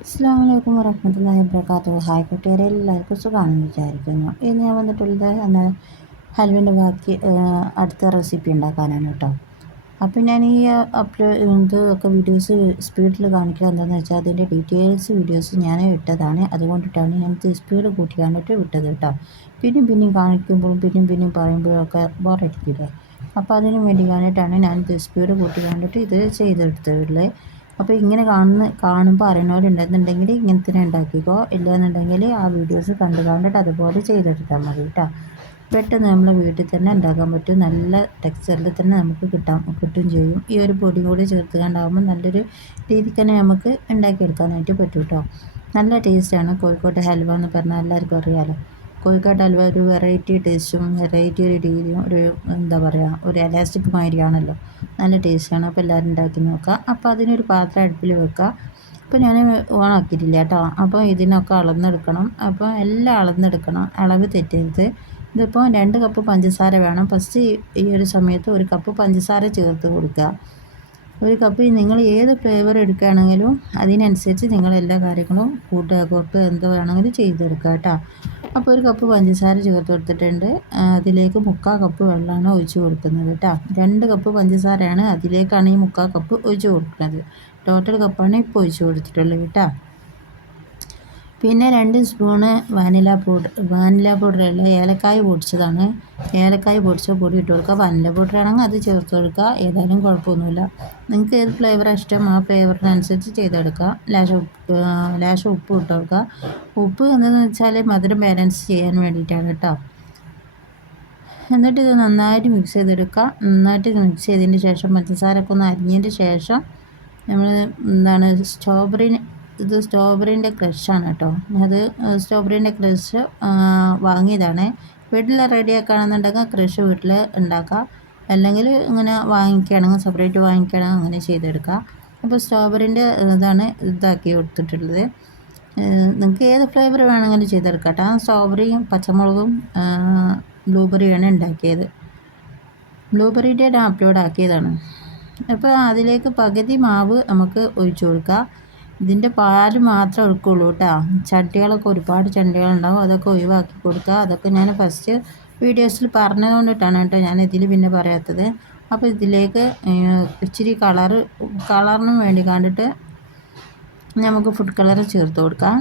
അസ്സാം വലൈക്കും വരഹമുല്ലാ വാബർക്കാത്തു ഹായ് കുട്ടികാരെ എല്ലാവർക്കും സുഖമാണെന്ന് വിചാരിക്കുന്നു. ഇന്ന് ഞാൻ വന്നിട്ടുള്ളത് എന്നാൽ ഹൽവിന്റെ ബാക്കി അടുത്ത റെസിപ്പി ഉണ്ടാക്കാനാണ് കേട്ടോ. അപ്പോൾ ഞാൻ ഈ അപ്ലോഡ് ഇത് ഒക്കെ വീഡിയോസ് സ്പീഡിൽ കാണിക്കുക എന്താണെന്ന് വെച്ചാൽ അതിന്റെ ഡീറ്റെയിൽസ് വീഡിയോസ് ഞാൻ ഇട്ടതാണ്. അതുകൊണ്ടിട്ടാണ് ഞാൻ സ്പീഡ് കൂട്ടി കണ്ടിട്ട് വിട്ടത് കേട്ടോ. പിന്നെയും പിന്നെയും കാണിക്കുമ്പോഴും പിന്നെയും പിന്നെയും പറയുമ്പോഴും ഒക്കെ ബോറടിക്കില്ലേ അപ്പോൾ അതിന് വേണ്ടി കണ്ടിട്ടാണ് ഞാൻ സ്പീഡ് കൂട്ടി കണ്ടിട്ട് ഇത് ചെയ്തെടുത്തത്. അപ്പോൾ ഇങ്ങനെ കാണുന്ന കാണുമ്പോൾ അറിയുന്നവരുണ്ടെന്നുണ്ടെങ്കിൽ ഇങ്ങനെ തന്നെ ഉണ്ടാക്കിക്കോ. ഇല്ലയെന്നുണ്ടെങ്കിൽ ആ വീഡിയോസ് കണ്ടു കണ്ടിട്ട് അതുപോലെ ചെയ്തെടുത്താൽ മതി കേട്ടോ പെട്ടെന്ന് നമ്മൾ വീട്ടിൽ തന്നെ ഉണ്ടാക്കാൻ പറ്റും. നല്ല ടെക്സ്ചറിൽ തന്നെ നമുക്ക് കിട്ടാം കിട്ടും ചെയ്യും. ഈ ഒരു പൊടി കൂടി ചേർത്ത് കണ്ടാകുമ്പോൾ നല്ലൊരു രീതിക്ക് തന്നെ നമുക്ക് ഉണ്ടാക്കിയെടുക്കാനായിട്ട് പറ്റും കേട്ടോ നല്ല ടേസ്റ്റാണ് കോഴിക്കോട്ടെ ഹൽവ എന്ന് പറഞ്ഞാൽ എല്ലാവർക്കും അറിയാമല്ലോ കോഴിക്കോട് ഹൽവ ഒരു വെറൈറ്റി ടേസ്റ്റും വെറൈറ്റി ഒരു രീതിയും ഒരു എന്താ പറയുക ഒരു എലാസ്റ്റിക് മാതിരിയാണല്ലോ. നല്ല ടേസ്റ്റാണ് അപ്പോൾ എല്ലാവരും ഉണ്ടാക്കി നോക്കുക അപ്പോൾ അതിനൊരു പാത്രം അടുപ്പിൽ വെക്കുക അപ്പോൾ ഞാൻ ഓണാക്കിയിട്ടില്ല കേട്ടോ. അപ്പോൾ ഇതിനൊക്കെ അളന്നെടുക്കണം. അപ്പോൾ എല്ലാം അളന്നെടുക്കണം. അളവ് തെറ്റരുത്. ഇതിപ്പോൾ രണ്ട് കപ്പ് പഞ്ചസാര വേണം. ഫസ്റ്റ് ഈ ഒരു സമയത്ത് ഒരു കപ്പ് പഞ്ചസാര ചേർത്ത് കൊടുക്കുക ഒരു കപ്പ് നിങ്ങൾ ഏത് ഫ്ലേവർ എടുക്കുകയാണെങ്കിലും അതിനനുസരിച്ച് നിങ്ങൾ എല്ലാ കാര്യങ്ങളും കൂട്ടുക കുറക്കുക എന്തോ വേണമെങ്കിലും ചെയ്തെടുക്കുക കേട്ടോ. അപ്പോൾ ഒരു കപ്പ് പഞ്ചസാര ചേർത്ത് കൊടുത്തിട്ടുണ്ട്. അതിലേക്ക് മുക്കാൽ കപ്പ് വെള്ളമാണ് ഒഴിച്ചു കൊടുക്കുന്നത് കേട്ടോ. രണ്ട് കപ്പ് പഞ്ചസാരയാണ് അതിലേക്കാണ് ഈ മുക്കാൽ കപ്പ് ഒഴിച്ച് കൊടുക്കുന്നത്. ടോട്ടൽ കപ്പാണ് ഇപ്പോൾ ഒഴിച്ചു കൊടുത്തിട്ടുള്ളത് കേട്ടോ. പിന്നെ രണ്ട് spoon vanilla powder vanilla powder അല്ല ഏലക്കായ പൊടിച്ചതാണ്. ഏലക്കായ പൊടിച്ച പൊടി ഇട്ട് കൊടുക്കുക. വാനില പൗഡർ ആണെങ്കിൽ അത് ചേർത്ത് കൊടുക്കുക. ഏതായാലും കുഴപ്പമൊന്നുമില്ല. നിങ്ങൾക്ക് ഏത് ഫ്ലേവറാണ് ഇഷ്ടം? ആ ഫ്ലേവറിനനുസരിച്ച് ചെയ്തെടുക്കുക. ലാഷ് ഉപ്പ് ലാഷ് ഉപ്പ് ഇട്ട് കൊടുക്കുക. ഉപ്പ് എന്താണെന്ന് വെച്ചാൽ മധുരം ബാലൻസ് ചെയ്യാൻ വേണ്ടിയിട്ടാണ് കേട്ടോ. എന്നിട്ട് ഇത് നന്നായിട്ട് മിക്സ് ചെയ്തെടുക്കുക. നന്നായിട്ട് മിക്സ് ചെയ്തതിന് ശേഷം പഞ്ചസാരൊക്കെ ഒന്ന് അരിഞ്ഞതിന് ശേഷം നമ്മൾ എന്താണ് സ്ട്രോബെറി ഇത് സ്ട്രോബെറിന്റെ ക്രഷാണ് കേട്ടോ. അത് സ്ട്രോബെറിന്റെ ക്രഷ് വാങ്ങിയതാണ്. വീട്ടിൽ റെഡിയാക്കുകയാണെന്നുണ്ടെങ്കിൽ ക്രഷ് വീട്ടിൽ ഉണ്ടാക്കാം. അല്ലെങ്കിൽ ഇങ്ങനെ വാങ്ങിക്കുകയാണെങ്കിൽ സെപ്പറേറ്റ് വാങ്ങിക്കുകയാണെങ്കിൽ അങ്ങനെ ചെയ്തെടുക്കാം. അപ്പോൾ സ്ട്രോബെറിന്റെ ഇതാണ് ഇതാക്കി കൊടുത്തിട്ടുള്ളത്. നിങ്ങൾക്ക് ഏത് ഫ്ലേവർ വേണമെങ്കിലും ചെയ്തെടുക്കാം കേട്ടോ. സ്ട്രോബെറിയും പച്ചമുളകും ബ്ലൂബെറിയാണ് ഉണ്ടാക്കിയത്. ബ്ലൂബെറിയുടെ അപ്ലോഡ് ആക്കിയതാണ്. അപ്പോൾ അതിലേക്ക് പകുതി മാവ് നമുക്ക് ഒഴിച്ചു കൊടുക്കാം. ഇതിന്റെ പാൽ മാത്രമേ എടുക്കുള്ളൂ കേട്ടോ. ചട്ടികളൊക്കെ ഒരുപാട് ചട്ടികളുണ്ടാവും അതൊക്കെ ഒഴിവാക്കി കൊടുക്കുക. അതൊക്കെ ഞാൻ ഫസ്റ്റ് വീഡിയോസിൽ പറഞ്ഞതുകൊണ്ടിട്ടാണ് കേട്ടോ ഞാൻ ഇതിൽ പിന്നെ പറയാത്തത്. അപ്പോൾ ഇതിലേക്ക് ഇച്ചിരി കളറ് കളറിനും വേണ്ടി കണ്ടിട്ട് നമുക്ക് ഫുഡ് കളർ ചേർത്ത് കൊടുക്കാം.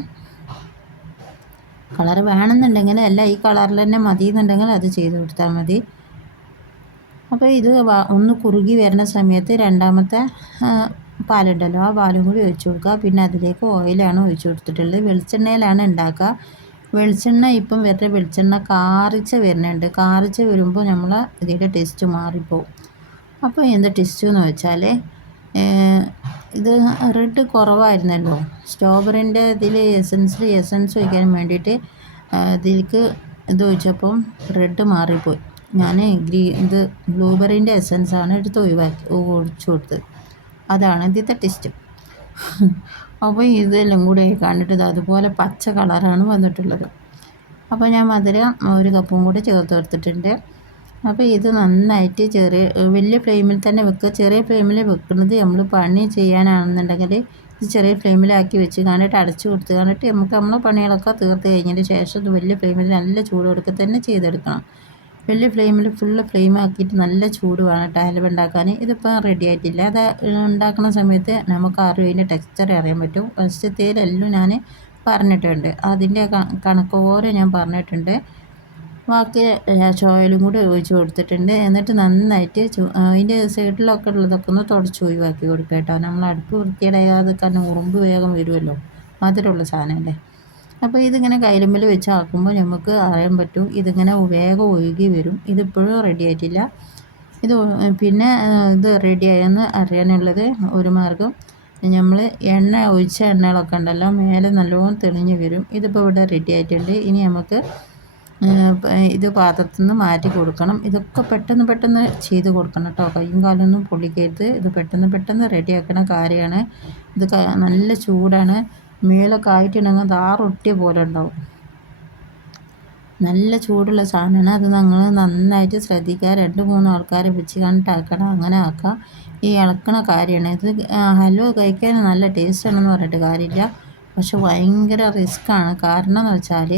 കളർ വേണമെന്നുണ്ടെങ്കിൽ അല്ല ഈ കളറിൽ തന്നെ മതി എന്നുണ്ടെങ്കിൽ അത് ചെയ്ത് കൊടുത്താൽ മതി. അപ്പോൾ ഇത് ഒന്ന് കുറുകി വരുന്ന സമയത്ത് രണ്ടാമത്തെ പാലുണ്ടല്ലോ. ആ പാലും കൂടി ഒഴിച്ചു കൊടുക്കുക. പിന്നെ അതിലേക്ക് ഓയിലാണ് ഒഴിച്ചു കൊടുത്തിട്ടുള്ളത്. വെളിച്ചെണ്ണയിലാണ് ഉണ്ടാക്കുക. വെളിച്ചെണ്ണ ഇപ്പം വരുന്ന വെളിച്ചെണ്ണ കാറിച്ച വരുന്നുണ്ട്. കാറിച്ച വരുമ്പോൾ നമ്മൾ ഇതിന്റെ ടേസ്റ്റ് മാറിപ്പോവും. അപ്പോൾ എന്ത് ടേസ്റ്റ് എന്ന് വെച്ചാൽ ഇത് റെഡ് കുറവായിരുന്നല്ലോ. സ്ട്രോബെറിന്റെ ഇതിൽ എസൻസിൽ എസൻസ് വയ്ക്കാൻ വേണ്ടിയിട്ട് ഇതിലേക്ക് ഇത് ഒഴിച്ചപ്പം റെഡ് മാറിപ്പോയി. ഞാൻ ഗ്രീ ഇത് ബ്ലൂബെറിന്റെ എസൻസാണ് എടുത്ത് ഒഴിവാക്കി ഒഴിച്ചു കൊടുത്തത്. അതാണ് ഇതിന്റെ ടെസ്റ്റ് അപ്പോൾ ഇതെല്ലാം കൂടി കണ്ടിട്ട് അതുപോലെ പച്ച കളറാണ് വന്നിട്ടുള്ളത്. അപ്പോൾ ഞാൻ മധുരം ഒരു കപ്പും കൂടി ചേർത്ത് കൊടുത്തിട്ടുണ്ട്. അപ്പോൾ ഇത് നന്നായിട്ട് ചെറിയ വലിയ ഫ്ലെയിമിൽ തന്നെ വെക്കുക ചെറിയ ഫ്ലെയിമിൽ വെക്കുന്നത് നമ്മൾ പണി ചെയ്യാനാണെന്നുണ്ടെങ്കിൽ ഇത് ചെറിയ ഫ്ലെയിമിലാക്കി വെച്ച് കണ്ടിട്ട് അടച്ചു കൊടുത്ത് കണ്ടിട്ട് നമുക്ക് നമ്മളെ പണികളൊക്കെ തീർത്ത് കഴിഞ്ഞതിന് ശേഷം ഇത് വലിയ ഫ്ലെയിമിൽ നല്ല ചൂട് കൊടുക്കുക തന്നെ ചെയ്തെടുക്കണം. വലിയ ഫ്ലെയിമിൽ ഫുള്ള് ഫ്ലെയിം ആക്കിയിട്ട് നല്ല ചൂട് വേണം ഹലുവ ഉണ്ടാക്കാൻ. ഇതിപ്പോൾ റെഡി ആയിട്ടില്ല. അത് ഉണ്ടാക്കുന്ന സമയത്ത് നമുക്ക് അറിയും അതിന്റെ ടെക്സ്ചർ അറിയാൻ പറ്റും. ഫസ്റ്റ് തേലെല്ലാം ഞാൻ പറഞ്ഞിട്ടുണ്ട്. അതിന്റെ കണക്ക് ഓരോ ഞാൻ പറഞ്ഞിട്ടുണ്ട്. ബാക്കി ചോയലും കൂടി ഒഴിച്ചു കൊടുത്തിട്ടുണ്ട്. എന്നിട്ട് നന്നായിട്ട് അതിന്റെ സൈഡിലൊക്കെ ഉള്ളതൊക്കെ ഒന്ന് തുടച്ച് ഒഴിവാക്കി കൊടുക്കുക കേട്ടോ. നമ്മൾ അടുപ്പ് വൃത്തിയടയാതെ കാരണം ഉറുമ്പ് വേഗം വരുമല്ലോ. മധുരമുള്ള സാധനമല്ലേ? അപ്പോൾ ഇതിങ്ങനെ കൈലുമ്പിൽ വെച്ച് ആക്കുമ്പോൾ നമുക്ക് അറിയാൻ പറ്റും ഇതിങ്ങനെ വേഗം ഒഴുകി വരും. ഇതിപ്പോഴും റെഡി ആയിട്ടില്ല. ഇത് പിന്നെ ഇത് റെഡിയായെന്ന് അറിയാനുള്ളത് ഒരു മാർഗം നമ്മൾ എണ്ണ ഒഴിച്ച എണ്ണകളൊക്കെ ഉണ്ടല്ലോ മേലെ നല്ലോണം തെളിഞ്ഞ് വരും. ഇതിപ്പോൾ ഇവിടെ റെഡി ആയിട്ടുണ്ട്. ഇനി നമുക്ക് ഇത് പാത്രത്തിൽ നിന്ന് മാറ്റി കൊടുക്കണം. ഇതൊക്കെ പെട്ടെന്ന് പെട്ടെന്ന് ചെയ്ത് കൊടുക്കണം കേട്ടോ. കയ്യും കാലൊന്നും പൊള്ളിക്കരുത്. ഇത് പെട്ടെന്ന് പെട്ടെന്ന് റെഡിയാക്കണ കാര്യമാണ്. ഇത് നല്ല ചൂടാണ്. മേലൊക്കെ ആയിട്ടുണ്ടെങ്കിൽ താറൊട്ടിയ പോലെ ഉണ്ടാവും. നല്ല ചൂടുള്ള സാധനമാണ്. അത് നിങ്ങൾ നന്നായിട്ട് ശ്രദ്ധിക്കുക. രണ്ട് മൂന്ന് ആൾക്കാരെ വെച്ച് കണ്ടിട്ടാക്കണം അങ്ങനെ ആക്കുക ഈ ഇളക്കണ കാര്യമാണ്. ഇത് ഹലുവ കഴിക്കാൻ നല്ല ടേസ്റ്റ് ആണെന്ന് പറഞ്ഞിട്ട് കാര്യമില്ല. പക്ഷെ ഭയങ്കര റിസ്ക്കാണ് കാരണം എന്ന് വെച്ചാൽ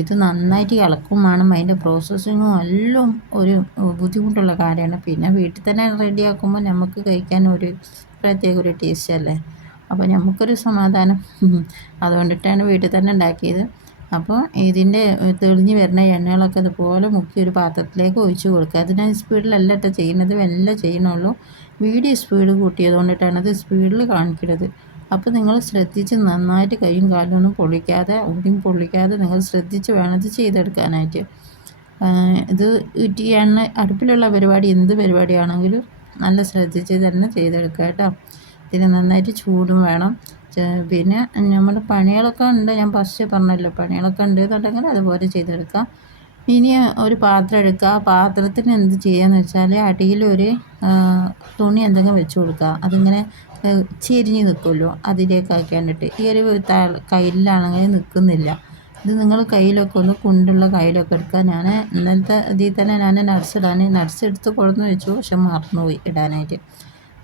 ഇത് നന്നായിട്ട് ഇളക്കും വേണം. അതിന്റെ പ്രോസസ്സിങ്ങും എല്ലാം ഒരു ബുദ്ധിമുട്ടുള്ള കാര്യമാണ്. പിന്നെ വീട്ടിൽ തന്നെ റെഡിയാക്കുമ്പോൾ നമുക്ക് കഴിക്കാൻ ഒരു പ്രത്യേക ഒരു ടേസ്റ്റ് അല്ലേ? അപ്പോൾ നമുക്കൊരു സമാധാനം. അതുകൊണ്ടിട്ടാണ് വീട്ടിൽ തന്നെ ഉണ്ടാക്കിയത്. അപ്പോൾ ഇതിന്റെ തെളിഞ്ഞ് വരുന്ന എണ്ണകളൊക്കെ ഇതുപോലെ മുക്കി ഒരു പാത്രത്തിലേക്ക് ഒഴിച്ച് കൊടുക്കുക. അതിന് സ്പീഡിലല്ല കേട്ടോ ചെയ്യുന്നത്. എല്ലാം ചെയ്യണുള്ളൂ വീഡിയോ സ്പീഡ് കൂട്ടിയത് കൊണ്ടിട്ടാണ് അത് സ്പീഡിൽ കാണിക്കുന്നത് അപ്പോൾ നിങ്ങൾ ശ്രദ്ധിച്ച് നന്നായിട്ട് കൈയും കാലും ഒന്നും പൊള്ളിക്കാതെ ഒടിയും പൊള്ളിക്കാതെ നിങ്ങൾ ശ്രദ്ധിച്ച് വേണം ഇത് ചെയ്തെടുക്കാനായിട്ട്. ഇത് ഇറ്റി എണ്ണ അടുപ്പിലുള്ള പരിപാടി എന്ത് പരിപാടിയാണെങ്കിലും നല്ല ശ്രദ്ധിച്ച് തന്നെ ചെയ്തെടുക്കുക കേട്ടോ. ഇതിന് നന്നായിട്ട് ചൂടും വേണം. പിന്നെ നമ്മൾ പണികളൊക്കെ ഉണ്ട്. ഞാൻ ഫസ്റ്റ് പറഞ്ഞല്ലോ പണികളൊക്കെ ഉണ്ട് എന്നുണ്ടെങ്കിൽ അതുപോലെ ചെയ്തെടുക്കാം ഇനി ഒരു പാത്രം എടുക്കുക. പാത്രത്തിന് എന്ത് ചെയ്യാന്ന് വെച്ചാൽ അടിയിലൊരു തുണി എന്തെങ്കിലും വെച്ച് കൊടുക്കുക. അതിങ്ങനെ ചെരിഞ്ഞ് നിൽക്കുമല്ലോ അതിലേക്ക് ആക്കിയാണ്ടിട്ട്. ഈ ഒരു കയ്യിലാണെങ്കിൽ നിൽക്കുന്നില്ല ഇത് നിങ്ങൾ കയ്യിലൊക്കെ ഒന്ന് കുണ്ടുള്ള കയ്യിലൊക്കെ എടുക്കുക. ഞാൻ ഇന്നലത്തെ ഇതിൽ തന്നെ ഞാൻ നട്സ് ഇടാൻ നട്സ് എടുത്ത് കൊടുന്ന് വെച്ചു. പക്ഷെ മറന്നുപോയി ഇടാനായിട്ട്.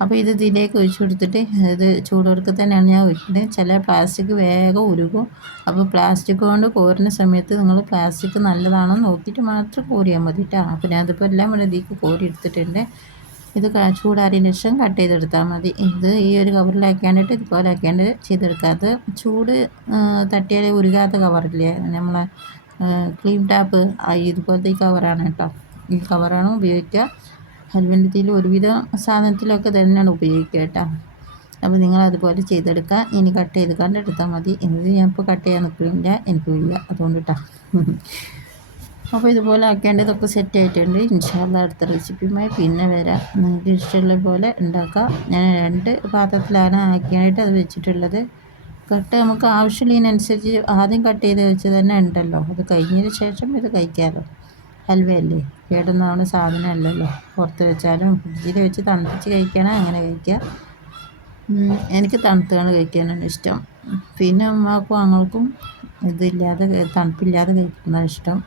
അപ്പോൾ ഇത് ഇതിലേക്ക് ഒഴിച്ചു കൊടുത്തിട്ട് ഇത് ചൂടോടുക്കെ തന്നെയാണ് ഞാൻ ഒഴിക്കുന്നത് ചില പ്ലാസ്റ്റിക് വേഗം ഉരുകും. അപ്പോൾ പ്ലാസ്റ്റിക് കൊണ്ട് കോരുന്ന സമയത്ത് നിങ്ങൾ പ്ലാസ്റ്റിക് നല്ലതാണോ നോക്കിയിട്ട് മാത്രം കോരിയാൽ മതി കേട്ടോ അപ്പോൾ ഞാൻ അതിപ്പോൾ എല്ലാം കൂടെ ഇതിലേക്ക് കോരി എടുത്തിട്ടുണ്ട്. ഇത് ചൂടാറിയതിന് ശേഷം കട്ട് ചെയ്തെടുത്താൽ മതി. ഇത് ഈ ഒരു കവറിലാക്കിയാണ്ടിട്ട് ഇതുപോലെ ആക്കിയാണ്ട് ചെയ്തെടുക്കാത്ത ചൂട് തട്ടിയാൽ ഉരുകാത്ത കവറില്ലേ നമ്മളെ ക്ലീൻ ടാപ്പ് ഇതുപോലത്തെ ഈ കവറാണ് കേട്ടോ ഈ കവറാണ് ഉപയോഗിക്കുക. ഹൽവന്റെ ഒരുവിധ സാധനത്തിലൊക്കെ തന്നെയാണ് ഉപയോഗിക്കുക കേട്ടോ. അപ്പോൾ നിങ്ങൾ അതുപോലെ ചെയ്തെടുക്കുക. ഇനി കട്ട് ചെയ്ത് കണ്ടെടുത്താൽ മതി. എന്നത് ഞാൻ ഇപ്പോൾ കട്ട് ചെയ്യാൻ നിൽക്കുന്നില്ല. എനിക്ക് ഇല്ല. അതുകൊണ്ട് കേട്ടോ. അപ്പോൾ ഇതുപോലെ ആക്കേണ്ടതൊക്കെ സെറ്റ് ആയിട്ടുണ്ട്. ഇൻഷാല്ല അടുത്ത റെസിപ്പിയുമായി പിന്നെ വരാം. നിങ്ങൾക്ക് ഇഷ്ടമുള്ള പോലെ ഉണ്ടാക്കാം. ഞാൻ രണ്ട് പാത്രത്തിലാണ് ആക്കിയായിട്ട് അത് വെച്ചിട്ടുള്ളത്. കട്ട് നമുക്ക് ആവശ്യമുള്ളതിനനുസരിച്ച് ആദ്യം കട്ട് ചെയ്ത് വെച്ച് തന്നെ ഉണ്ടല്ലോ. അത് കഴിഞ്ഞതിന് ശേഷം ഇത് കഴിക്കാമല്ലോ. ഹൽവയല്ലേ കേടൊന്നാവണ സാധനമല്ലല്ലോ. പുറത്ത് വെച്ചാലും ഫ്രിഡ്ജിൽ വെച്ച് തണുപ്പിച്ച് കഴിക്കണം അങ്ങനെ കഴിക്കുക. എനിക്ക് തണുത്താണ് കഴിക്കാനാണ് ഇഷ്ടം. പിന്നെ അമ്മക്കും അങ്ങൾക്കും ഇതില്ലാതെ തണുപ്പില്ലാതെ കഴിക്കുന്നതാണ് ഇഷ്ടം.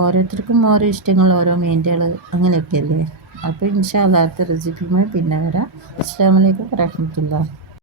ഓരോരുത്തർക്കും ഓരോ ഇഷ്ടങ്ങൾ ഓരോ മീന്റുകൾ അങ്ങനെയൊക്കെയല്ലേ? അപ്പോൾ ഇൻഷാ അല്ലാത്ത റെസിപ്പിയുമായി പിന്നെ വരാം. അസ്സാം വലൈക്കും